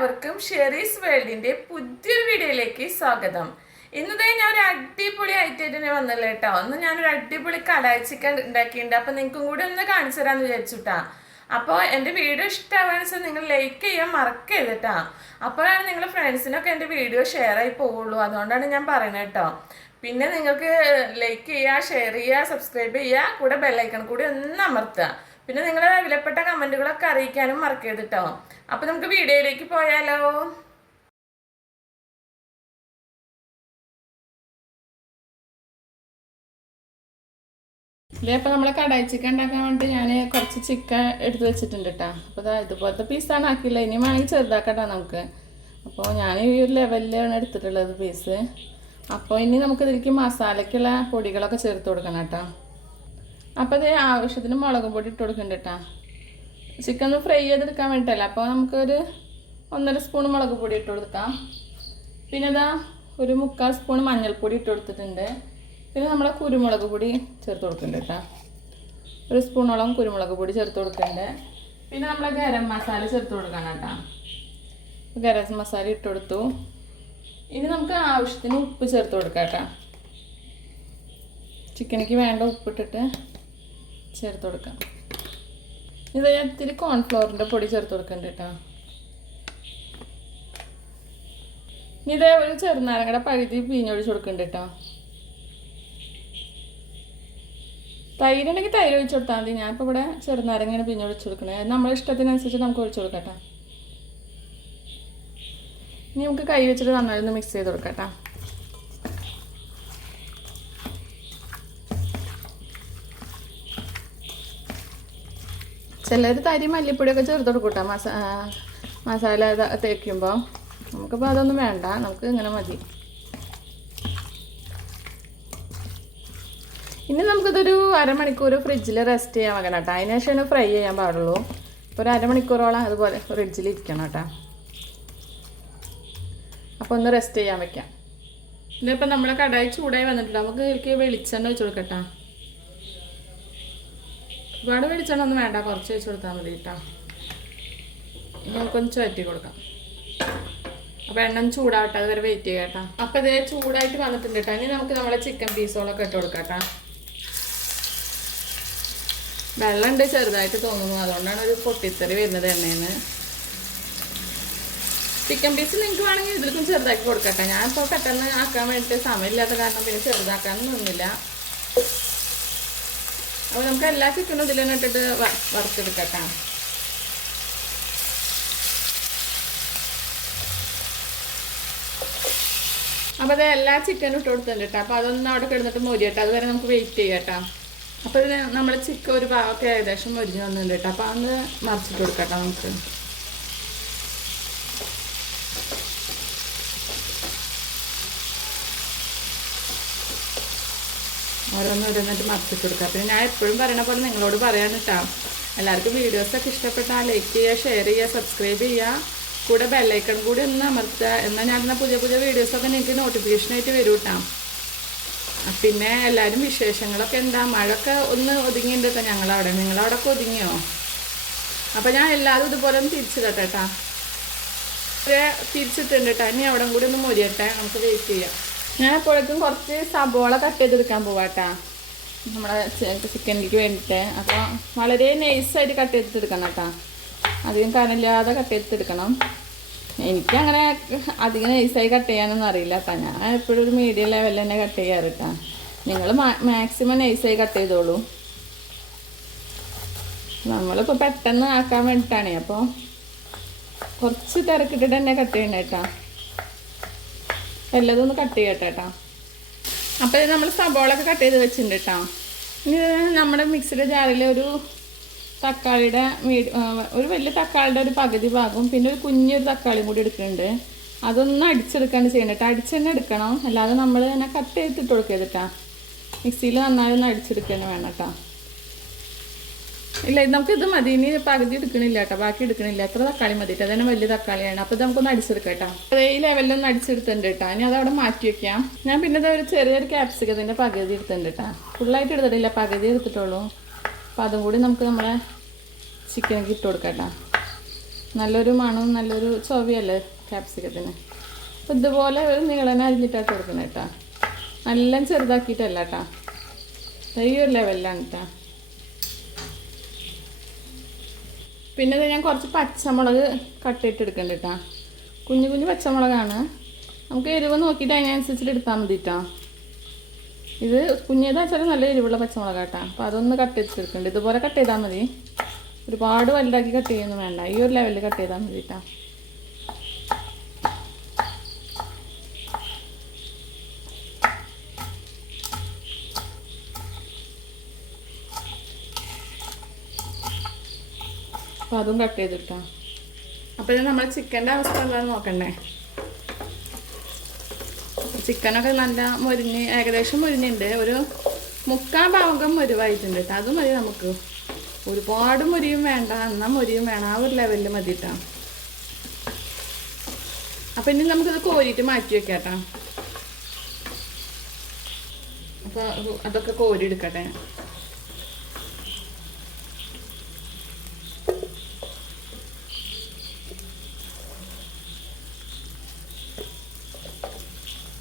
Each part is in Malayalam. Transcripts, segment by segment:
എല്ലാവർക്കും ഷെറീസ് വേൾഡിന്റെ പുതിയൊരു വീഡിയോയിലേക്ക് സ്വാഗതം. ഇന്നത്തെ ഞാൻ ഒരു അടിപൊളി ഐറ്റം വന്നല്ലോ കേട്ടോ ഞാൻ ഒരു അടിപൊളി കടായി ചിക്കൻ ഉണ്ടാക്കിയിട്ടുണ്ട്. അപ്പൊ നിങ്ങൾക്കും കൂടി ഒന്ന് കാണിച്ചു തരാന്ന് വിചാരിച്ചുട്ടാ. അപ്പോൾ എന്റെ വീഡിയോ ഇഷ്ടമാണെന്ന് നിങ്ങൾ ലൈക്ക് ചെയ്യാൻ മറക്കരുത് കേട്ടോ അപ്പോഴാണ് നിങ്ങൾ ഫ്രണ്ട്സിനൊക്കെ എന്റെ വീഡിയോ ഷെയർ ആയി പോവുള്ളൂ. അതുകൊണ്ടാണ് ഞാൻ പറയുന്നത് കേട്ടോ പിന്നെ നിങ്ങൾക്ക് ലൈക്ക് ചെയ്യുക ഷെയർ ചെയ്യുക സബ്സ്ക്രൈബ് ചെയ്യുക കൂടെ ബെല്ലൈക്കൺ കൂടി ഒന്ന് അമർത്തുക. പിന്നെ നിങ്ങളുടെ വിലപ്പെട്ട കമന്റുകളൊക്കെ അറിയിക്കാനും മറക്കരുത് കേട്ടോ. അപ്പോൾ നമുക്ക് വീഡിയോയിലേക്ക് പോയാലോ? ഇല്ലേ അപ്പോൾ നമ്മളെ കടായി ചിക്കൻ ഉണ്ടാക്കാൻ വേണ്ടി ഞാൻ കുറച്ച് ചിക്കൻ എടുത്ത് വെച്ചിട്ടുണ്ട് കേട്ടോ അപ്പോൾ ഇതാ ഇതുപോലത്തെ പീസാണ് ആക്കിയില്ല ഇനി വേണമെങ്കിൽ ചെറുതാക്കട്ടോ നമുക്ക്. അപ്പോൾ ഞാൻ ഈ ഒരു ലെവലിലാണ് എടുത്തിട്ടുള്ളത് പീസ് അപ്പോൾ ഇനി നമുക്ക് ഇതിലേക്ക് മസാലയ്ക്കുള്ള പൊടികളൊക്കെ ചേർത്ത് കൊടുക്കണം കേട്ടോ അപ്പോൾ ഇത് ആവശ്യത്തിന് മുളക് പൊടി ഇട്ട് കൊടുക്കുന്നുണ്ട് കേട്ടോ ചിക്കൻ ഫ്രൈ ചെയ്തെടുക്കാൻ വേണ്ടിയിട്ടല്ല അപ്പോൾ നമുക്കൊരു ഒന്നര സ്പൂൺ മുളക് പൊടി ഇട്ട് കൊടുക്കാം. പിന്നെ ഇതാ ഒരു മുക്കാൽ സ്പൂൺ മഞ്ഞൾപ്പൊടി ഇട്ട് കൊടുത്തിട്ടുണ്ട്. പിന്നെ നമ്മളെ കുരുമുളക് പൊടി ചേർത്ത് കൊടുക്കുന്നുണ്ട് കേട്ടോ ഒരു സ്പൂണോളം കുരുമുളക് പൊടി ചേർത്ത് കൊടുക്കുന്നുണ്ട് പിന്നെ നമ്മളെ ഗരം മസാല ചേർത്ത് കൊടുക്കണം കേട്ടോ ഗരം മസാല ഇട്ട് കൊടുത്തു. ഇനി നമുക്ക് ആവശ്യത്തിന് ഉപ്പ് ചേർത്ത് കൊടുക്കാം കേട്ടോ ചിക്കനിക്ക് വേണ്ട ഉപ്പിട്ടിട്ട് ചേർത്ത് കൊടുക്കാം. ഇത് ഞാൻ ഇത്തിരി കോൺഫ്ലവറിന്റെ പൊടി ചേർത്ത് കൊടുക്കുന്നുണ്ട് കേട്ടോ. ഇത് ഒരു ചെറുനാരങ്ങയുടെ പഴുതി പിഴിഞ്ഞൊഴിച്ച് കൊടുക്കുന്നുണ്ട് കേട്ടോ. തൈര് ഉണ്ടെങ്കിൽ തൈര് ഒഴിച്ചു കൊടുത്താൽ മതി. ഞാനിപ്പോൾ ഇവിടെ ചെറുനാരങ്ങയാണ് പിഴിഞ്ഞൊഴിച്ച് കൊടുക്കണേ. അത് നമ്മുടെ ഇഷ്ടത്തിനനുസരിച്ച് നമുക്ക് ഒഴിച്ചു കൊടുക്കാം കേട്ടോ. ഇനി നമുക്ക് കൈ വെച്ചിട്ട് നന്നായി ഒന്ന് മിക്സ് ചെയ്ത് കൊടുക്കാം കേട്ടോ. ചിലർ തരി മല്ലിപ്പൊടിയൊക്കെ ചേർത്ത് കൊടുക്കും മസ മസാ മസാല തേക്കുമ്പോൾ നമുക്കിപ്പോൾ അതൊന്നും വേണ്ട. നമുക്ക് ഇങ്ങനെ മതി. ഇനി നമുക്കിതൊരു അരമണിക്കൂർ ഫ്രിഡ്ജിൽ റെസ്റ്റ് ചെയ്യാൻ വെക്കണം കേട്ടോ. അതിന് ശേഷമാണ് ഫ്രൈ ചെയ്യാൻ പാടുള്ളൂ. ഇപ്പോൾ ഒരു അരമണിക്കൂറോളം അതുപോലെ ഫ്രിഡ്ജിൽ ഇരിക്കണം കേട്ടോ. അപ്പോൾ ഒന്ന് റെസ്റ്റ് ചെയ്യാൻ വെക്കാം. ഇതിപ്പോൾ നമ്മുടെ കടായി ചൂടായി വന്നിട്ടുണ്ട്. നമുക്ക് വെളിച്ചെണ്ണ വെച്ച് കൊടുക്കട്ടാ ഒരുപാട് വെളിച്ചെണ്ണ ഒന്നും വേണ്ട കുറച്ച് വെച്ച് കൊടുത്താൽ മതി കേട്ടോ ഇനി കൊഞ്ച് വറ്റി കൊടുക്കാം. അപ്പോൾ എണ്ണം ചൂടാവട്ടെ അതുവരെ വെയിറ്റ് ചെയ്യാം കേട്ടോ അപ്പോൾ ഇതേ ചൂടായിട്ട് വന്നിട്ടുണ്ട് കേട്ടോ ഇനി നമുക്ക് നമ്മളെ ചിക്കൻ പീസുകളൊക്കെ ഇട്ട് കൊടുക്കാം കേട്ടോ വെള്ളമുണ്ട് ചെറുതായിട്ട് തോന്നുന്നു. അതുകൊണ്ടാണ് ഒരു പൊട്ടിത്തെറി വരുന്നത് എണ്ണയിൽ ചിക്കൻ പീസ് നിങ്ങൾക്ക് വേണമെങ്കിൽ ഇതിലേക്കും ചെറുതാക്കി കൊടുക്കട്ടെ ഞാനിപ്പോൾ പെട്ടെന്ന് ആക്കാൻ വേണ്ടിയിട്ട് സമയമില്ലാത്ത കാരണം പിന്നെ ചെറുതാക്കാനൊന്നും നിന്നില്ല. അപ്പോൾ നമുക്ക് എല്ലാ ചിക്കനും ഇതിൽ തന്നെ ഇട്ടിട്ട് വറുത്തെടുക്കാം അപ്പോൾ അത് എല്ലാ ചിക്കനും ഇട്ട് കൊടുത്തിട്ടുണ്ട് കേട്ടോ. അപ്പോൾ അതൊന്നും അവിടെ കിടന്നിട്ട് മൊരി കേട്ടോ. അതുവരെ നമുക്ക് വെയിറ്റ് ചെയ്യാം കേട്ടോ. അപ്പോൾ ഇതിന് നമ്മുടെ ചിക്കൻ ഒരു ഭാഗമൊക്കെ ഏകദേശം മൊരിഞ്ഞ് വന്നിട്ടുണ്ട് കേട്ടോ. അപ്പോൾ അതൊന്ന് മറിച്ചിട്ട് കൊടുക്കട്ടെ നമുക്ക്. ഓരോന്ന് ഓരോന്നിട്ട് മറച്ചിട്ട് കൊടുക്കുക പിന്നെ ഞാൻ എപ്പോഴും പറയണ പോലെ നിങ്ങളോട് പറയാൻ കേട്ടോ. എല്ലാവർക്കും വീഡിയോസൊക്കെ ഇഷ്ടപ്പെട്ടാൽ ലൈക്ക് ചെയ്യുക ഷെയർ ചെയ്യുക സബ്സ്ക്രൈബ് ചെയ്യുക. കൂടെ ബെല്ലൈക്കൺ കൂടി ഒന്ന് അമർത്തുക. എന്നാൽ ഞാൻ പുതിയ പുതിയ വീഡിയോസൊക്കെ നിങ്ങൾക്ക് നോട്ടിഫിക്കേഷനായിട്ട് വരും കേട്ടോ. പിന്നെ എല്ലാവരും വിശേഷങ്ങളൊക്കെ എന്താ? മഴയൊക്കെ ഒന്ന് ഒതുങ്ങിയിട്ടുണ്ട് കേട്ടോ ഞങ്ങളവിടെ. നിങ്ങളവിടെ ഒക്കെ ഒതുങ്ങിയോ? അപ്പോൾ ഞാൻ എല്ലാവരും ഇതുപോലെ ഒന്ന് തിരിച്ചു കേട്ടോ തിരിച്ചിട്ടുണ്ട് കേട്ടോ. ഇനി അവിടെ കൂടി ഒന്ന് മൊരിയട്ടെ നമുക്ക് വെയിറ്റ് ചെയ്യാം. ഞാൻ എപ്പോഴേക്കും കുറച്ച് സബോള കട്ട് ചെയ്തെടുക്കാൻ പോവാട്ടാ. നമ്മുടെ ചിക്കനിലേക്ക് വേണ്ടിയിട്ട് അപ്പോൾ വളരെ നൈസായിട്ട് കട്ട് ചെയ്തെടുക്കണം കേട്ടോ അധികം കനമില്ലാതെ കട്ട് ചെയ്തെടുക്കണം. എനിക്കങ്ങനെ അധികം നൈസായി കട്ട് ചെയ്യാനൊന്നും അറിയില്ല കേട്ടോ ഞാൻ എപ്പോഴും ഒരു മീഡിയം ലെവലിൽ തന്നെ കട്ട് ചെയ്യാറ് കേട്ടോ നിങ്ങൾ മാക്സിമം നൈസായി കട്ട് ചെയ്തോളൂ. നമ്മളിപ്പോൾ പെട്ടെന്ന് ആക്കാൻ വേണ്ടിയിട്ടാണേ അപ്പോൾ കുറച്ച് തിരക്കിട്ടിട്ട് തന്നെ കട്ട് ചെയ്യണം എല്ലാതും ഒന്ന് കട്ട് ചെയ്യട്ടെ കേട്ടോ അപ്പോൾ നമ്മൾ സബോളൊക്കെ കട്ട് ചെയ്ത് വെച്ചിട്ടുണ്ട് കേട്ടോ ഇനി നമ്മുടെ മിക്സിയുടെ ജാറിൽ ഒരു തക്കാളിയുടെ ഒരു വലിയ തക്കാളിയുടെ ഒരു പകുതി ഭാഗവും പിന്നെ ഒരു കുഞ്ഞൊരു തക്കാളിയും കൂടി എടുക്കുന്നുണ്ട്. അതൊന്ന് അടിച്ചെടുക്കാണ്ട് ചെയ്യണം കേട്ടോ അടിച്ച് തന്നെ എടുക്കണം. അല്ലാതെ നമ്മൾ തന്നെ കട്ട് ചെയ്തിട്ട് കൊടുക്കരുത് കേട്ടോ മിക്സിയിൽ നന്നായി ഒന്ന് അടിച്ചെടുക്കുക തന്നെ വേണം കേട്ടോ ഇല്ല നമുക്ക് ഇത് മതി. ഇനി പകുതി എടുക്കണില്ല കേട്ടോ. ബാക്കി എടുക്കണില്ല. എത്ര തക്കാളി മതി കേട്ടോ. അതന്നെ വലിയ തക്കാളിയാണ്. അപ്പോൾ നമുക്കൊന്ന് അടിച്ചെടുക്കാം കേട്ടോ. ഈ ലെവലിലൊന്ന് അടിച്ചെടുത്തിട്ടുണ്ട് കേട്ടോ. ഇനി അതവിടെ മാറ്റി വെക്കാം. ഞാൻ പിന്നെ ഒരു ചെറിയൊരു ക്യാപ്സിക്കത്തിന്റെ പകുതി എടുത്തിട്ടുണ്ട് കേട്ടോ. ഫുള്ളായിട്ട് എടുത്തിട്ടില്ല. പകുതി എടുത്തിട്ടുള്ളൂ. അപ്പോൾ അതും കൂടി നമുക്ക് നമ്മളെ ചിക്കനൊക്കെ ഇട്ട് കൊടുക്കാം നല്ലൊരു മണവും നല്ലൊരു ചൊവയല്ലേ ക്യാപ്സിക്കത്തിന് അപ്പോൾ ഇതുപോലെ ഒരു നീളനെ അരിഞ്ഞിട്ടാണ് കൊടുക്കണം നല്ല ചെറുതാക്കിയിട്ടല്ല കേട്ടോ. ഈ ഒരു ലെവലിലാണ് കേട്ടോ. പിന്നെ ഇത് ഞാൻ കുറച്ച് പച്ചമുളക് കട്ടിയിട്ട് എടുക്കണ്ട കേട്ടോ കുഞ്ഞു കുഞ്ഞു പച്ചമുളകാണ്. നമുക്ക് എരിവ് നോക്കിയിട്ട് അതിനനുസരിച്ചിട്ട് എടുത്താൽ മതി കേട്ടോ ഇത് കുഞ്ഞേതാ വെച്ചാൽ നല്ല എരിവുള്ള പച്ചമുളക് കേട്ടോ അപ്പോൾ അതൊന്ന് കട്ട് ചെയ്തെടുക്കണ്ട് ഇതുപോലെ കട്ട് ചെയ്താൽ മതി. ഒരുപാട് വലുതാക്കി കട്ട് ചെയ്യുന്നു വേണ്ട. ഈ ഒരു ലെവലിൽ കട്ട് ചെയ്താൽ മതി കേട്ടോ അപ്പോൾ അതും കട്ട് ചെയ്തിട്ടോ. അപ്പോൾ ഇത് നമ്മൾ ചിക്കന്റെ അവസ്ഥ എന്താണെന്ന് നോക്കണ്ടേ? ചിക്കനൊക്കെ നല്ല മുരിഞ്ഞ് ഏകദേശം മുരിഞ്ഞുണ്ട്. ഒരു മുക്കാൽ ഭാഗം മുരിവായിട്ടുണ്ട് കേട്ടോ അത് മതി നമുക്ക്. ഒരുപാട് മുരിയും വേണ്ട. എന്നാൽ മുരിയും വേണം. ആ ഒരു ലെവലിൽ മതി അപ്പം ഇനി നമുക്കിത് കോരിയിട്ട് മാറ്റി വെക്കാം കേട്ടോ അപ്പോൾ അതൊക്കെ കോരി എടുക്കട്ടെ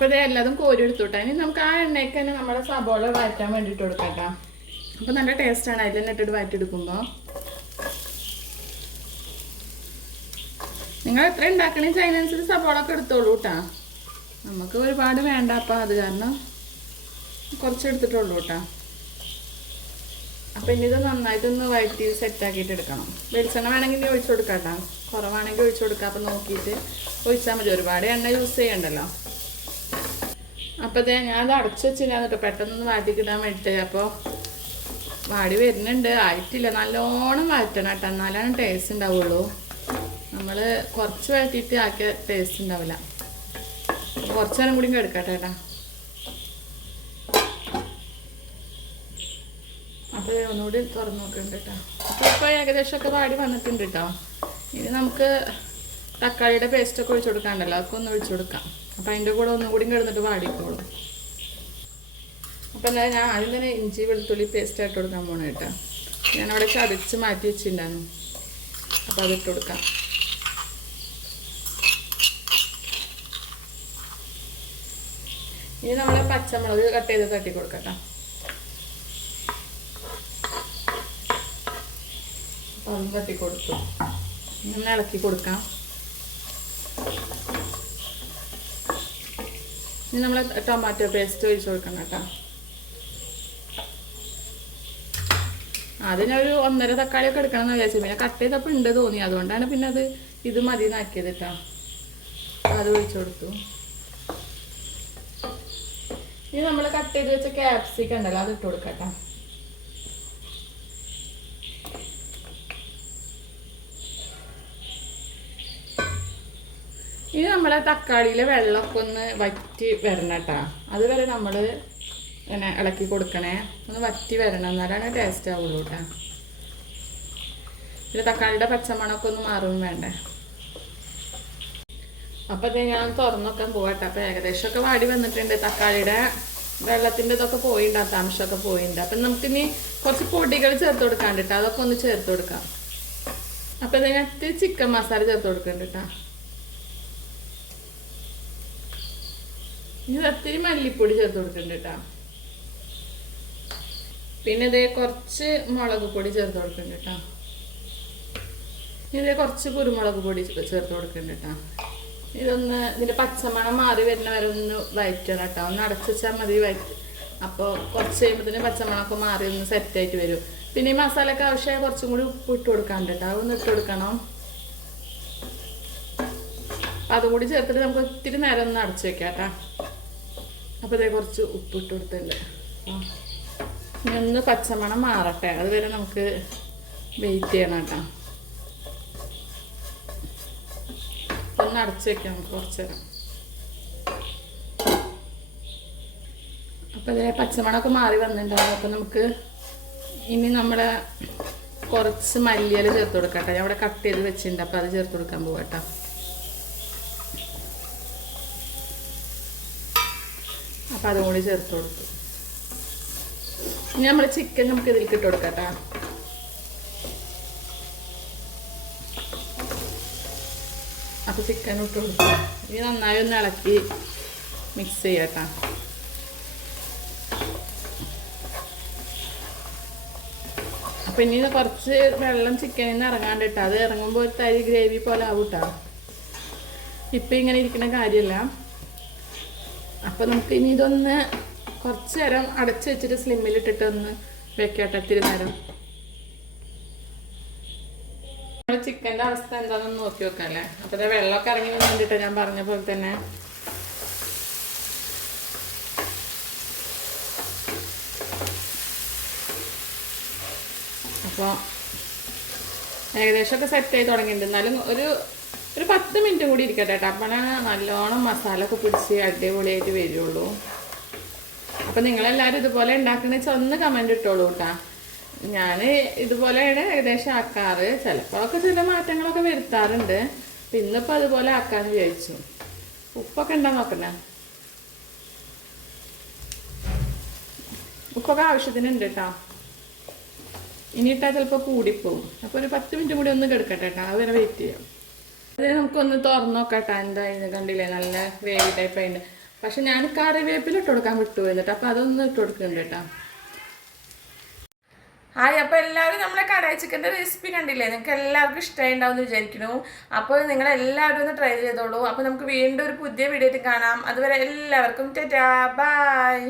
അപ്പോൾ എല്ലാതും കോരി എടുത്തുവിട്ടാ ഇനി നമുക്ക് ആ എണ്ണയ്ക്ക് തന്നെ നമ്മുടെ സബോള വഴറ്റാൻ വേണ്ടിയിട്ട് കൊടുക്കാം കേട്ടോ അപ്പോൾ നല്ല ടേസ്റ്റാണ് അതിൽ തന്നെ ഇട്ടിട്ട് വഴറ്റിയെടുക്കുമ്പോൾ നിങ്ങൾ എത്ര ഉണ്ടാക്കണേ അതിനനുസരിച്ച് സബോള ഒക്കെ എടുത്തോളൂ കേട്ടോ നമുക്ക് ഒരുപാട് വേണ്ട അപ്പം അത് കാരണം കുറച്ച് എടുത്തിട്ടുള്ളൂ കേട്ടോ അപ്പം ഇനി ഇത് നന്നായിട്ടൊന്ന് വഴറ്റി സെറ്റാക്കിയിട്ട് എടുക്കണം. വെളിച്ചെണ്ണ വേണമെങ്കിൽ ഒഴിച്ചു കൊടുക്കാം കേട്ടോ കുറവാണെങ്കിൽ ഒഴിച്ചു കൊടുക്കാം. അപ്പം നോക്കിയിട്ട് ഒഴിച്ചാൽ മതി. ഒരുപാട് എണ്ണ യൂസ് ചെയ്യണ്ടല്ലോ. അപ്പോൾ ദേ ഞാൻ അത് അടച്ചു വെച്ചില്ല കേട്ടോ. പെട്ടെന്ന് വാട്ടിക്കിടാൻ വേണ്ടിയിട്ട് അപ്പോൾ വാടി വരുന്നുണ്ട്. ആയിട്ടില്ല. നല്ലോണം വാറ്റണം കേട്ടോ. എന്നാലാണ് ടേസ്റ്റ് ഉണ്ടാവുള്ളൂ. നമ്മൾ കുറച്ച് വാറ്റിയിട്ട് ആക്കിയ ടേസ്റ്റ് ഉണ്ടാവില്ല. കുറച്ച് നേരം കൂടി എടുക്കട്ടെ ചേട്ടാ അപ്പോൾ ഒന്നുകൂടി തുറന്നു നോക്കുന്നുണ്ട് കേട്ടോ. ഇപ്പോൾ ഏകദേശമൊക്കെ വാടി വന്നിട്ടുണ്ട് കേട്ടോ. ഇനി നമുക്ക് തക്കാളിയുടെ പേസ്റ്റൊക്കെ ഒഴിച്ചു കൊടുക്കാണ്ടല്ലോ അതൊക്കെ ഒന്ന് ഒഴിച്ചു കൊടുക്കാം. അപ്പം അതിന്റെ കൂടെ ഒന്നും കൂടി കിടന്നിട്ട് വാടിക്കോളും. അപ്പം എന്തായാലും ഞാൻ ആദ്യം തന്നെ ഇഞ്ചി വെളുത്തുള്ളി പേസ്റ്റ് ആയിട്ട് കൊടുക്കാൻ പോണ കേട്ടോ. ഞാനവിടെ ചതച്ച് മാറ്റി വെച്ചിട്ടുണ്ടായിരുന്നു. അപ്പോൾ അതിട്ട് കൊടുക്കാം. ഇനി നമ്മൾ പച്ചമുളക് കട്ട് ചെയ്ത് തട്ടി കൊടുക്കട്ടോ. അപ്പം തട്ടി കൊടുത്തു. ഇങ്ങനെ ഇളക്കി കൊടുക്കാം. ഇനി നമ്മൾ ടൊമാറ്റോ പേസ്റ്റ് ഒഴിച്ച് കൊടുക്കണം കേട്ടോ. അതിനൊരു ഒന്നര തക്കാളിയൊക്കെ എടുക്കണം എന്ന് വിചാരിച്ചു. പിന്നെ കട്ട് ചെയ്തപ്പോൾ ഉണ്ട് തോന്നി. അതുകൊണ്ടാണ് പിന്നെ അത് ഇത് മതി നാക്കിയത് കേട്ടോ. അത് ഒഴിച്ചു കൊടുത്തു. ഇനി നമ്മൾ കട്ട് ചെയ്ത് വെച്ച ക്യാപ്സിക്ക ഉണ്ടല്ലോ അത് ഇട്ട് കൊടുക്കട്ടോ ഇനി നമ്മളെ തക്കാളിയിലെ വെള്ളമൊക്കെ ഒന്ന് വറ്റി വരണം കേട്ടോ. അതുവരെ നമ്മൾ ഇങ്ങനെ ഇളക്കി കൊടുക്കണേ. ഒന്ന് വറ്റി വരണം എന്നാലാണ് ടേസ്റ്റ് ആവുള്ളൂ കേട്ടോ. പിന്നെ തക്കാളിയുടെ പച്ചമണമൊക്കെ ഒന്ന് മാറും വേണ്ടേ. അപ്പം ഇത് ഞാൻ തുറന്നൊക്കെ പോകട്ടെ അപ്പം ഏകദേശമൊക്കെ വാടി വന്നിട്ടുണ്ട്. തക്കാളിയുടെ വെള്ളത്തിന്റെ ഇതൊക്കെ പോയിട്ടുണ്ട് അംശമൊക്കെ പോയിട്ടുണ്ട് അപ്പം നമുക്കിനി കുറച്ച് പൊടികൾ ചേർത്ത് കൊടുക്കാണ്ടിട്ട് അതൊക്കെ ഒന്ന് ചേർത്ത് കൊടുക്കാം. അപ്പം ഇതിനകത്ത് ചിക്കൻ മസാല ചേർത്ത് കൊടുക്കുന്നുണ്ട് കേട്ടോ. ഇനി ഒത്തിരി മല്ലിപ്പൊടി ചേർത്ത് കൊടുക്കുന്നുണ്ട് കേട്ടോ പിന്നെ ഇതേ കുറച്ച് മുളക് പൊടി ചേർത്ത് കൊടുക്കുന്നുണ്ട് കേട്ടോ ഇതേ കുറച്ച് കുരുമുളക് പൊടി ചേർത്ത് കൊടുക്കുന്നുണ്ട് കേട്ടോ ഇതൊന്ന് ഇതിന്റെ പച്ചമണം മാറി വരുന്ന വരെ ഒന്ന് വയറ്റണം കേട്ടോ ഒന്ന് അടച്ചാൽ മതി വയറ്റ്. അപ്പോൾ കുറച്ച് കഴിയുമ്പോഴത്തേന് പച്ചമണമൊക്കെ മാറി ഒന്ന് സെറ്റായിട്ട് വരും. പിന്നെ ഈ മസാലയൊക്കെ ആവശ്യമായ കുറച്ചും കൂടി ഉപ്പ് ഇട്ട് കൊടുക്കാണ്ട് കേട്ടോ അതൊന്ന് ഇട്ട് കൊടുക്കണം. അതുകൂടി കൂടി ചേർത്തിട്ട് നമുക്ക് ഒത്തിരി നേരം ഒന്ന് അടച്ചു വെക്കാം കേട്ടോ അപ്പോൾ ഇതേ കുറച്ച് ഉപ്പിട്ട് ആ. ഇനി ഒന്ന് പച്ചമണം മാറട്ടെ. അതുവരെ നമുക്ക് വെയിറ്റ് ചെയ്യണം കേട്ടോ. ഒന്ന് അടച്ചു വെക്കാം നമുക്ക് കുറച്ച് നേരം. അപ്പോൾ ഇതേ പച്ചമണമൊക്കെ മാറി വന്നിട്ടുണ്ടാവും അപ്പോൾ നമുക്ക് ഇനി നമ്മുടെ കുറച്ച് മല്ലിയില ചേർത്ത് കൊടുക്കട്ടെ ഞാൻ അവിടെ കട്ട് ചെയ്ത് വെച്ചിട്ടുണ്ട്. അപ്പോൾ അത് ചേർത്ത് കൊടുക്കാൻ പോകട്ടോ അപ്പം അതും കൂടി ചേർത്ത് കൊടുത്തു. ഇനി നമ്മൾ ചിക്കൻ നമുക്ക് ഇതിലേക്ക് ഇട്ട് കൊടുക്കട്ടോ അപ്പോൾ ചിക്കൻ ഇട്ട് കൊടുക്കാം ഇനി നന്നായി ഒന്ന് ഇളക്കി മിക്സ് ചെയ്യട്ടാ അപ്പം ഇനി കുറച്ച് വെള്ളം ചിക്കനിൽ നിന്ന് ഇറങ്ങാണ്ട് അത് ഇറങ്ങുമ്പോൾ ഒരു തരി ഗ്രേവി പോലെ ആവും കേട്ടോ ഇപ്പം ഇങ്ങനെ ഇരിക്കുന്ന കാര്യമല്ല അപ്പം നമുക്ക് ഇനി ഇതൊന്ന് കുറച്ച് നേരം അടച്ച് വെച്ചിട്ട് സ്ലിമ്മിലിട്ടിട്ട് ഒന്ന് വെക്കട്ടെ ഇത്തിരി നേരം. ചിക്കന്റെ അവസ്ഥ എന്താണെന്ന് നോക്കി നോക്കാം അല്ലേ അപ്പോൾ വെള്ളമൊക്കെ ഇറങ്ങി വന്നിട്ട് ഞാൻ പറഞ്ഞ പോലെ തന്നെ. അപ്പോൾ ഏകദേശമൊക്കെ സെറ്റ് ആയി തുടങ്ങിയിട്ടുണ്ട്. എന്നാലും ഒരു ഒരു പത്ത് മിനിറ്റ് കൂടി ഇരിക്കട്ടെ കേട്ടോ. അപ്പം നല്ലോണം മസാല ഒക്കെ പിടിച്ച് അടിപൊളിയായിട്ട് വരുള്ളൂ. അപ്പം നിങ്ങളെല്ലാവരും ഇതുപോലെ ഉണ്ടാക്കുന്ന വെച്ചാൽ ഒന്ന് കമന്റ് ഇട്ടോളൂ കേട്ടോ. ഞാൻ ഇതുപോലെയാണ് ഏകദേശം ആക്കാറ്. ചിലപ്പോഴൊക്കെ ചില മാറ്റങ്ങളൊക്കെ വരുത്താറുണ്ട്. അപ്പം ഇന്നിപ്പോൾ അതുപോലെ ആക്കാൻ വിചാരിച്ചു. ഉപ്പൊക്കെ ഉണ്ടാ നോക്കണേ ഉപ്പൊക്കെ ആവശ്യത്തിനുണ്ട് കേട്ടോ. ഇനി ഇട്ടാൽ ചിലപ്പോൾ കൂടിപ്പോവും. അപ്പോൾ ഒരു പത്ത് മിനിറ്റ് കൂടി ഒന്ന് കിടക്കട്ടെ കേട്ടോ. അത് വരെ വെയിറ്റ് ചെയ്യാം. അത് നമുക്കൊന്ന് തുറന്നു നോക്കട്ടെ എന്തായിരുന്നു കണ്ടില്ലേ? നല്ല ഗ്രേവി ടൈപ്പ് ആയിട്ട്. പക്ഷെ ഞാൻ കറിവേപ്പില ഇട്ട് കൊടുക്കാൻ വിട്ടു എന്നിട്ട് അപ്പോൾ അതൊന്ന് ഇട്ട് കൊടുക്കുന്നുണ്ട് കേട്ടോ. ഹായ് അപ്പോൾ എല്ലാവരും നമ്മളെ കടായി ചിക്കന്റെ റെസിപ്പി കണ്ടില്ലേ? നിങ്ങൾക്ക് എല്ലാവർക്കും ഇഷ്ടമായിട്ടുണ്ടാവും എന്ന് വിചാരിക്കുന്നു. അപ്പോൾ നിങ്ങൾ എല്ലാവരും ഒന്ന് ട്രൈ ചെയ്തോളൂ. അപ്പോൾ നമുക്ക് വീണ്ടും ഒരു പുതിയ വീഡിയോ കാണാം. അതുവരെ എല്ലാവർക്കും ടാറ്റാ. ബൈ